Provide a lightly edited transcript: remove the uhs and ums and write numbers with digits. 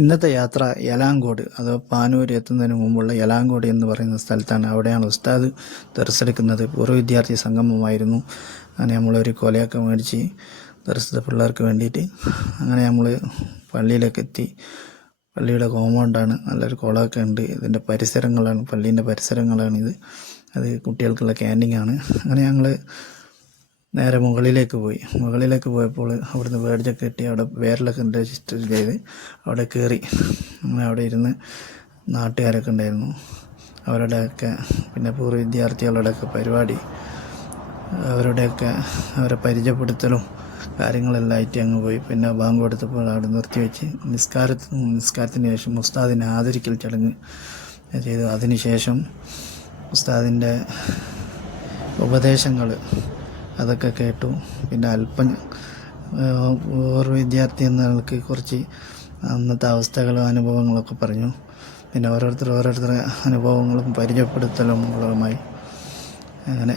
ഇന്നത്തെ യാത്ര യലാങ്കോട് അഥവാ പാനൂർ എത്തുന്നതിന് മുമ്പുള്ള യലാങ്കോട് എന്ന് പറയുന്ന സ്ഥലത്താണ്. അവിടെയാണ് ഉസ്താദ് ദർസെടുക്കുന്നത്. പൂർവ്വ വിദ്യാർത്ഥി സംഗമമായിരുന്നു. അങ്ങനെ നമ്മളൊരു കൊലയൊക്കെ മേടിച്ച് ദർസത്തെ പിള്ളേർക്ക് വേണ്ടിയിട്ട് അങ്ങനെ നമ്മൾ പള്ളിയിലേക്ക് എത്തി. പള്ളിയുടെ കോമ്പൗണ്ടാണ്, നല്ലൊരു കുളമൊക്കെ ഉണ്ട്. ഇതിൻ്റെ പരിസരങ്ങളാണ്, പള്ളീൻ്റെ പരിസരങ്ങളാണിത്. അത് കുട്ടികൾക്കുള്ള ക്യാൻറ്റീനാണ്. അങ്ങനെ ഞങ്ങൾ നേരെ മുകളിലേക്ക് പോയപ്പോൾ അവിടുന്ന് ബേഡ്ജൊക്കെ കിട്ടി. അവിടെ പേരിലൊക്കെ രജിസ്റ്റർ ചെയ്ത് അവിടെ കയറി. അങ്ങനെ അവിടെ ഇരുന്ന് നാട്ടുകാരൊക്കെ ഉണ്ടായിരുന്നു. അവരുടെയൊക്കെ പിന്നെ പൂർവ്വ വിദ്യാർത്ഥികളുടെയൊക്കെ പരിപാടി, അവരെ പരിചയപ്പെടുത്തലും കാര്യങ്ങളെല്ലാം ആയിട്ട് അങ്ങ് പോയി. പിന്നെ ബാങ്ക് കൊടുത്തപ്പോൾ അവിടെ നിർത്തിവെച്ച് നിസ്കാരത്തിന് ശേഷം ഉസ്താദിനെ ആദരിക്കൽ ചടങ്ങ് ചെയ്തു. അതിനുശേഷം ഉസ്താദിൻ്റെ ഉപദേശങ്ങൾ അതൊക്കെ കേട്ടു. പിന്നെ അല്പം പൂർവ്വ വിദ്യാർത്ഥി എന്ന ആൾക്ക് കുറച്ച് അന്നത്തെ അവസ്ഥകളും അനുഭവങ്ങളൊക്കെ പറഞ്ഞു. പിന്നെ ഓരോരുത്തരുടെ അനുഭവങ്ങളും പരിചയപ്പെടുത്തലുമായി അങ്ങനെ